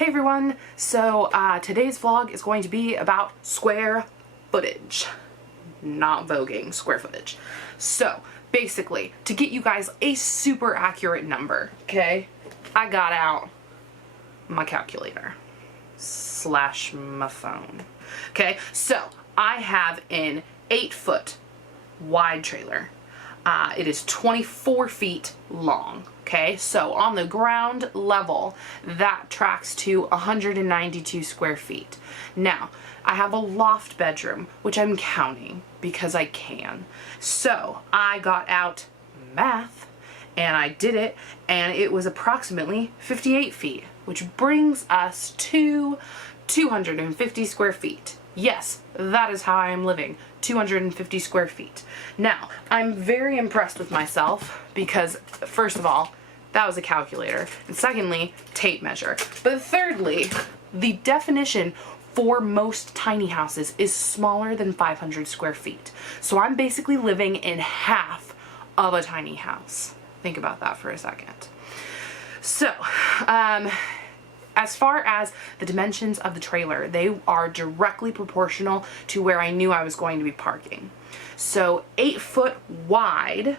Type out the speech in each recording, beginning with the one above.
Hey everyone, so today's vlog is going to be about square footage, not voguing, square footage. So basically, to get you guys a super accurate number, okay, I got out my calculator slash my phone. Okay, so I have an 8-foot wide trailer. It is 24 feet long. Okay, so on the ground level, that tracks to 192 square feet. Now, I have a loft bedroom, which I'm counting because I can. So I got out math and I did it, and it was approximately 58 feet, which brings us to 250 square feet. Yes, that is how I am living, 250 square feet. Now, I'm very impressed with myself because, first of all, that was a calculator, and secondly, tape measure. But thirdly, the definition for most tiny houses is smaller than 500 square feet. So I'm basically living in half of a tiny house. Think about that for a second. So, as far as the dimensions of the trailer, they are directly proportional to where I knew I was going to be parking. So 8 foot wide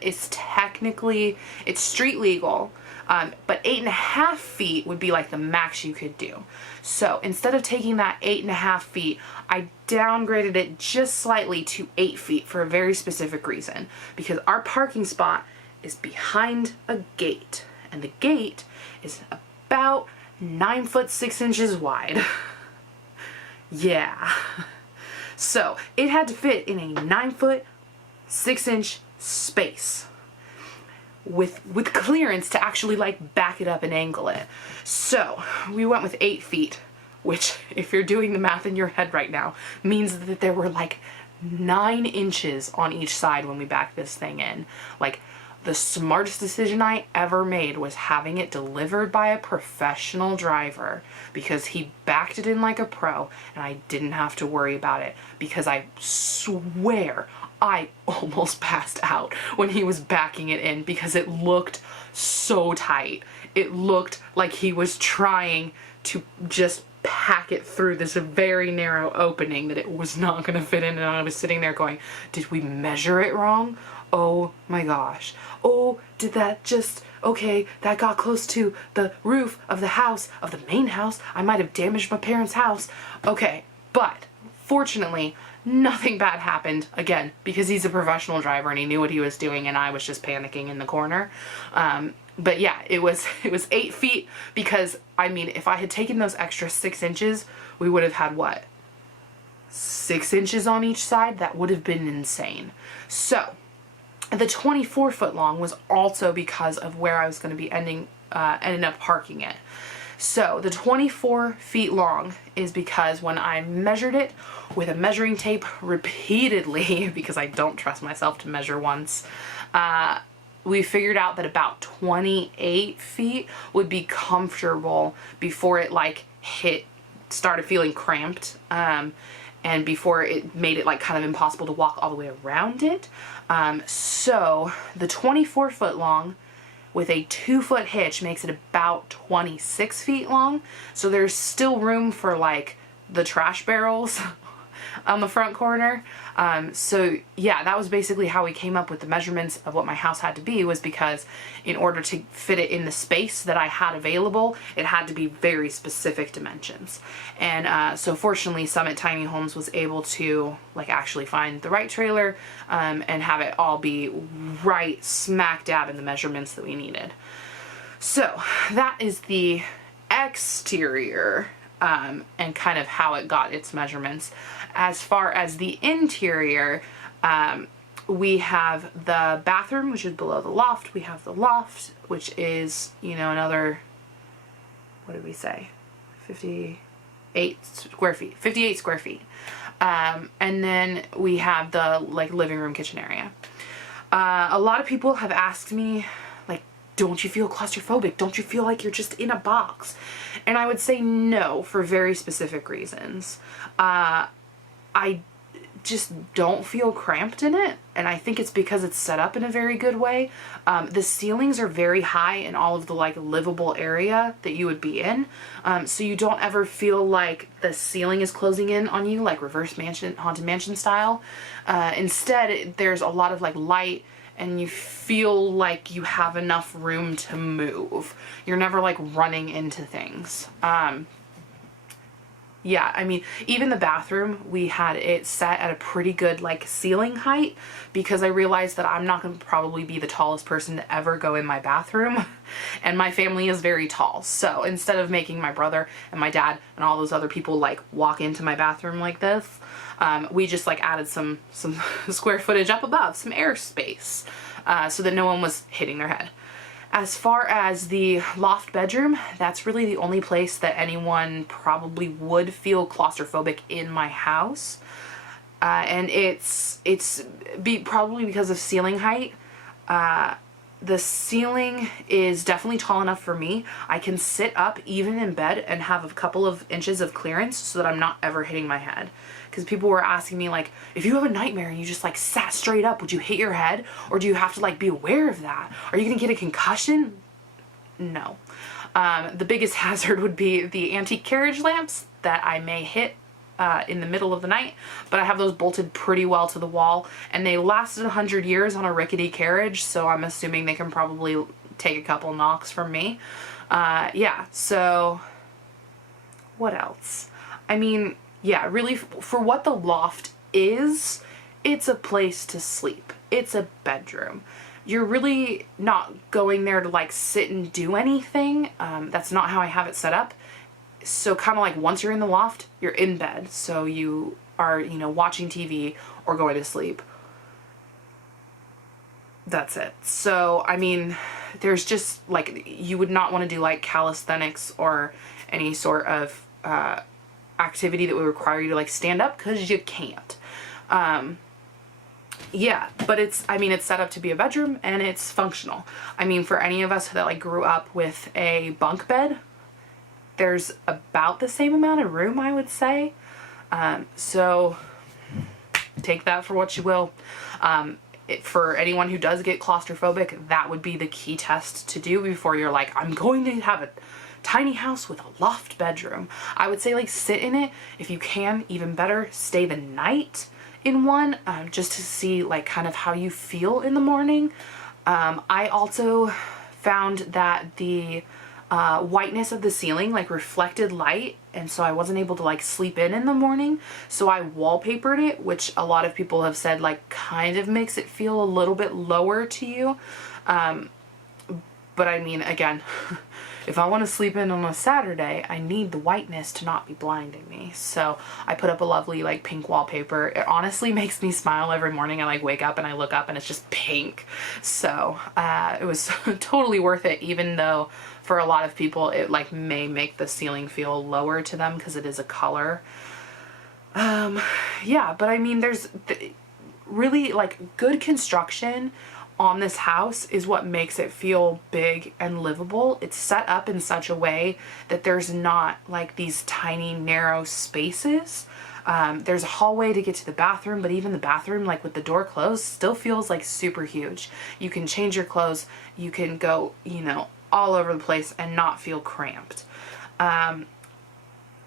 is technically, it's street legal, but 8.5 feet would be like the max you could do. So instead of taking that 8.5 feet, I downgraded it just slightly to 8 feet for a very specific reason, because our parking spot is behind a gate, and the gate is about 9 foot 6 inches wide. Yeah. So it had to fit in a 9 foot 6 inch space with clearance to actually like back it up and angle it. So we went with 8 feet, which, if you're doing the math in your head right now, means that there were like 9 inches on each side when we backed this thing in. Like, the smartest decision I ever made was having it delivered by a professional driver, because he backed it in like a pro and I didn't have to worry about it, because I swear I almost passed out when he was backing it in because it looked so tight. It looked like he was trying to just pack it through this very narrow opening that it was not going to fit in, and I was sitting there going, did we measure it wrong? Oh my gosh. Oh, did that just, okay, that got close to the roof of the house, of the main house. I might have damaged my parents' house. Okay, but fortunately, nothing bad happened, again, because he's a professional driver and he knew what he was doing, and I was just panicking in the corner. But yeah, it was 8 feet, because, I mean, if I had taken those extra 6 inches, we would have had what? 6 inches on each side? That would have been insane. So the 24 foot long was also because of where I was going to be ending up parking it. So the 24 feet long is because when I measured it with a measuring tape repeatedly, because I don't trust myself to measure once, we figured out that about 28 feet would be comfortable before it like started feeling cramped, and before it made it like kind of impossible to walk all the way around it. So the 24 foot long with a 2 foot hitch makes it about 26 feet long. So there's still room for like the trash barrels on the front corner. So yeah, that was basically how we came up with the measurements of what my house had to be, was because in order to fit it in the space that I had available, it had to be very specific dimensions. And so fortunately, Summit Tiny Homes was able to like actually find the right trailer and have it all be right smack dab in the measurements that we needed. So that is the exterior and kind of how it got its measurements. As far as the interior, we have the bathroom, which is below the loft. We have the loft, which is, you know, another, what did we say? 58 square feet. 58 square feet. And then we have the like living room, kitchen area. A lot of people have asked me, like, don't you feel claustrophobic? Don't you feel like you're just in a box? And I would say no, for very specific reasons. I just don't feel cramped in it, and I think it's because it's set up in a very good way. The ceilings are very high in all of the like livable area that you would be in, so you don't ever feel like the ceiling is closing in on you like reverse mansion, haunted mansion style. Instead, there's a lot of like light, and you feel like you have enough room to move. You're never like running into things. Yeah, I mean, even the bathroom, we had it set at a pretty good like ceiling height, because I realized that I'm not going to probably be the tallest person to ever go in my bathroom, and my family is very tall. So instead of making my brother and my dad and all those other people like walk into my bathroom like this, we just like added some square footage up above, some air space, so that no one was hitting their head. As far as the loft bedroom, that's really the only place that anyone probably would feel claustrophobic in my house. And it's probably because of ceiling height. The ceiling is definitely tall enough for me. I can sit up even in bed and have a couple of inches of clearance so that I'm not ever hitting my head. Because people were asking me like, if you have a nightmare and you just like sat straight up, would you hit your head? Or do you have to like be aware of that? Are you gonna get a concussion? No. The biggest hazard would be the antique carriage lamps that I may hit in the middle of the night, but I have those bolted pretty well to the wall, and they lasted 100 years on a rickety carriage, so I'm assuming they can probably take a couple knocks from me. Yeah, so what else? I mean, yeah, really, for what the loft is, it's a place to sleep. It's a bedroom. You're really not going there to like sit and do anything. That's not how I have it set up. So kind of like once you're in the loft, you're in bed. So you are, you know, watching TV or going to sleep. That's it. So, I mean, there's just like, you would not want to do like calisthenics or any sort of activity that would require you to like stand up, because you can't. Yeah, but it's set up to be a bedroom, and it's functional. I mean, for any of us that like grew up with a bunk bed, there's about the same amount of room, I would say. So take that for what you will. For anyone who does get claustrophobic, that would be the key test to do before you're like, I'm going to have a tiny house with a loft bedroom. I would say like sit in it. If you can, even better, stay the night in one, just to see like kind of how you feel in the morning. I also found that the whiteness of the ceiling like reflected light, and so I wasn't able to like sleep in the morning, so I wallpapered it, which a lot of people have said like kind of makes it feel a little bit lower to you. But I mean, again, if I want to sleep in on a Saturday, I need the whiteness to not be blinding me. So I put up a lovely like pink wallpaper. It honestly makes me smile every morning. I like wake up and I look up and it's just pink. So it was totally worth it, even though for a lot of people it like may make the ceiling feel lower to them because it is a color. Yeah, but I mean, there's really like good construction on this house is what makes it feel big and livable. It's set up in such a way that there's not like these tiny narrow spaces. There's a hallway to get to the bathroom, but even the bathroom, like with the door closed, still feels like super huge. You can change your clothes, you can go, you know, all over the place and not feel cramped.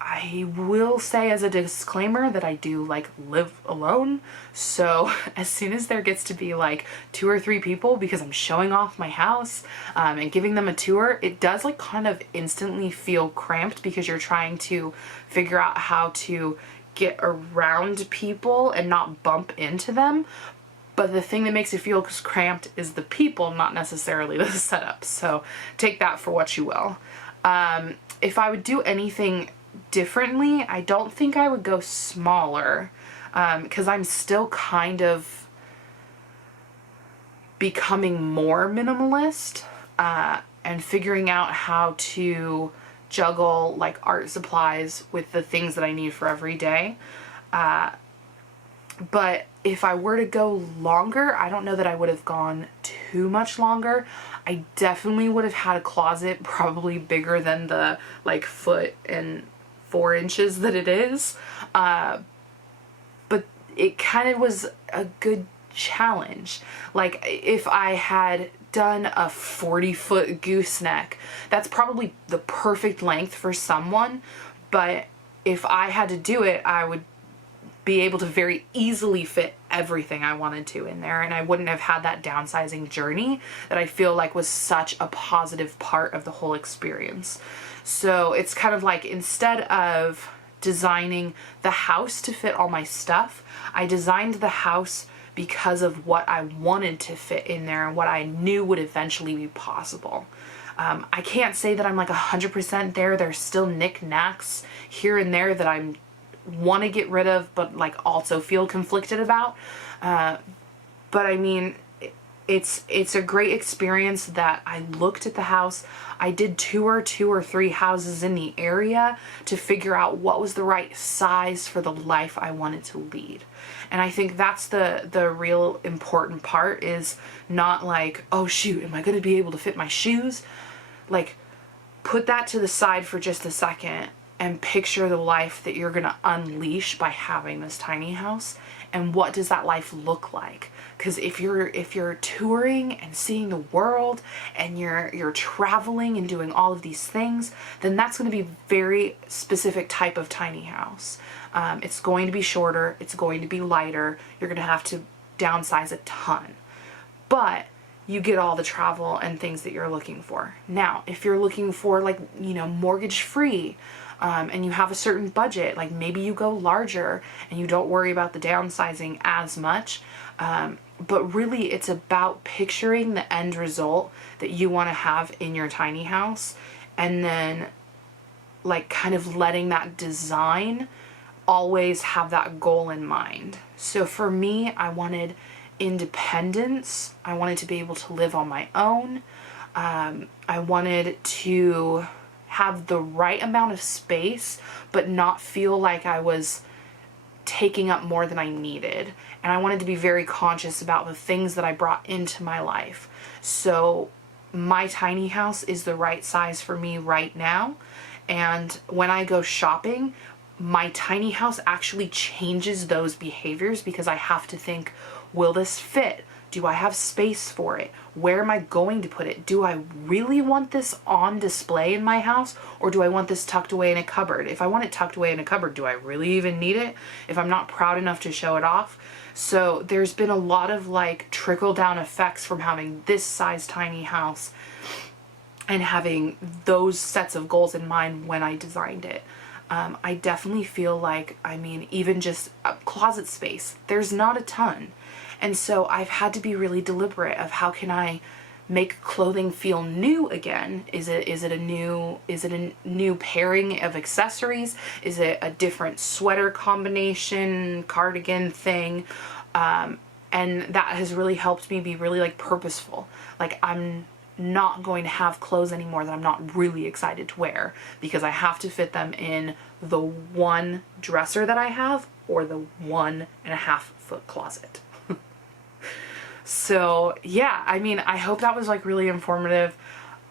I will say as a disclaimer that I do like live alone, so as soon as there gets to be like 2 or 3 people, because I'm showing off my house and giving them a tour, it does like kind of instantly feel cramped because you're trying to figure out how to get around people and not bump into them. But the thing that makes it feel cramped is the people, not necessarily the setup. So take that for what you will. If I would do anything differently, I don't think I would go smaller, because I'm still kind of becoming more minimalist and figuring out how to juggle like art supplies with the things that I need for every day. But if I were to go longer, I don't know that I would have gone too much longer. I definitely would have had a closet probably bigger than the like 1 foot and 4 inches that it is. But it kind of was a good challenge. Like if I had done a 40-foot gooseneck, that's probably the perfect length for someone, but if I had to do it, I would be able to very easily fit everything I wanted to in there, and I wouldn't have had that downsizing journey that I feel like was such a positive part of the whole experience. So it's kind of like, instead of designing the house to fit all my stuff, I designed the house because of what I wanted to fit in there and what I knew would eventually be possible. I can't say that I'm like 100% there. There's still knickknacks here and there that I'm want to get rid of, but like also feel conflicted about. But I mean, it's a great experience that I looked at the house. I did tour 2 or 3 houses in the area to figure out what was the right size for the life I wanted to lead. And I think that's the real important part, is not like, oh shoot, am I going to be able to fit my shoes? Like, put that to the side for just a second and picture the life that you're going to unleash by having this tiny house, and what does that life look like? Because if you're touring and seeing the world and you're traveling and doing all of these things, then that's going to be a very specific type of tiny house. It's going to be shorter, it's going to be lighter, you're going to have to downsize a ton, but you get all the travel and things that you're looking for. Now, if you're looking for, like, mortgage free, and you have a certain budget, like maybe you go larger and you don't worry about the downsizing as much. But really it's about picturing the end result that you want to have in your tiny house, and then like kind of letting that design always have that goal in mind. So for me, I wanted independence. I wanted to be able to live on my own. I wanted to have the right amount of space, but not feel like I was taking up more than I needed. And I wanted to be very conscious about the things that I brought into my life. So my tiny house is the right size for me right now. And when I go shopping, my tiny house actually changes those behaviors, because I have to think, will this fit? Do I have space for it? Where am I going to put it? Do I really want this on display in my house, or do I want this tucked away in a cupboard? If I want it tucked away in a cupboard, do I really even need it if I'm not proud enough to show it off? So there's been a lot of like trickle down effects from having this size tiny house and having those sets of goals in mind when I designed it. I definitely feel like, I mean, even just closet space, there's not a ton. And so I've had to be really deliberate of how can I make clothing feel new again? Is it a new pairing of accessories? Is it a different sweater combination, cardigan thing? And that has really helped me be really like purposeful. Like, I'm not going to have clothes anymore that I'm not really excited to wear, because I have to fit them in the one dresser that I have or the 1.5 foot closet. So yeah, I mean, I hope that was like really informative.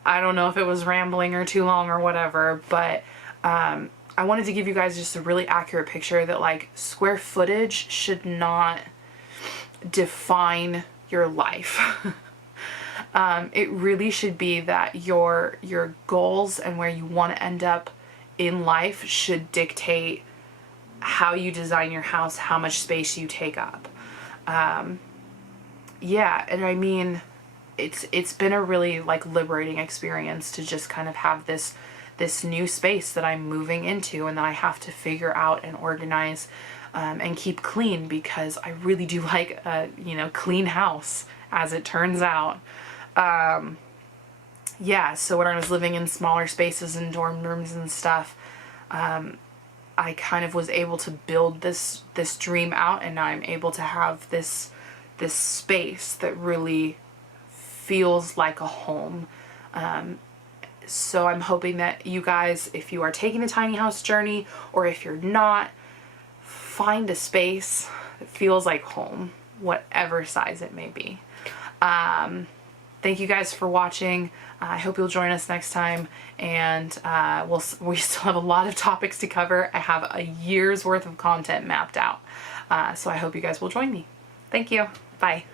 I don't know if it was rambling or too long or whatever, but I wanted to give you guys just a really accurate picture that like square footage should not define your life. It really should be that your goals and where you want to end up in life should dictate how you design your house, how much space you take up. Yeah, and I mean, it's been a really like liberating experience to just kind of have this new space that I'm moving into, and that I have to figure out and organize and keep clean, because I really do like a clean house, as it turns out. Yeah, so when I was living in smaller spaces and dorm rooms and stuff, I kind of was able to build this dream out, and now I'm able to have this space that really feels like a home. So I'm hoping that you guys, if you are taking a tiny house journey, or if you're not, find a space that feels like home, whatever size it may be. Thank you guys for watching. I hope you'll join us next time, and we still have a lot of topics to cover. I have a year's worth of content mapped out. So I hope you guys will join me. Thank you. Bye.